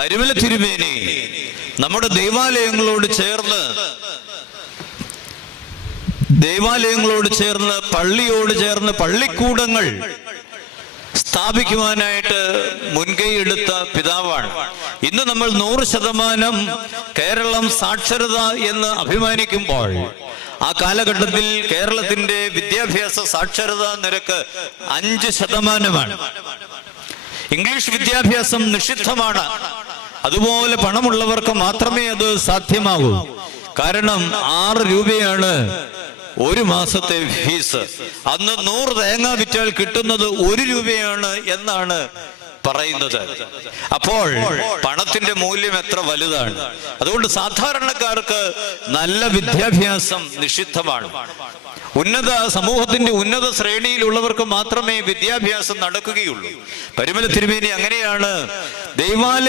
പരിമല തിരുമേനി നമ്മുടെ ദൈവാലയങ്ങളോട് ചേർന്ന് ദൈവാലയങ്ങളോട് ചേർന്ന് പള്ളിയോട് ചേർന്ന് പള്ളിക്കൂടങ്ങൾ സ്ഥാപിക്കുവാനായിട്ട് മുൻകൈ എടുത്ത പിതാവാണ്. ഇന്ന് നമ്മൾ നൂറ് ശതമാനം കേരളം സാക്ഷരത എന്ന് അഭിമാനിക്കുമ്പോൾ ആ കാലഘട്ടത്തിൽ കേരളത്തിന്റെ വിദ്യാഭ്യാസ സാക്ഷരതാ നിരക്ക് അഞ്ച് ശതമാനമാണ്. ഇംഗ്ലീഷ് വിദ്യാഭ്യാസം നിഷിദ്ധമാണ്. അതുപോലെ പണമുള്ളവർക്ക് മാത്രമേ അത് സാധ്യമാകൂ. കാരണം ആറ് രൂപയാണ് ഒരു മാസത്തെ ഫീസ്. അന്ന് നൂറ് തേങ്ങ വിറ്റാൽ കിട്ടുന്നത് ഒരു രൂപയാണ് എന്നാണ് പറയുന്നത്. അപ്പോൾ പണത്തിന്റെ മൂല്യം എത്ര വലുതാണ്? അതുകൊണ്ട് സാധാരണക്കാർക്ക് നല്ല വിദ്യാഭ്യാസം നിഷിദ്ധമാണ്. ഉന്നത സമൂഹത്തിന്റെ ഉന്നത ശ്രേണിയിലുള്ളവർക്ക് മാത്രമേ വിദ്യാഭ്യാസം നടക്കുകയുള്ളൂ. പരിമല തിരുമേനി അങ്ങനെയാണ് ദൈവാലയ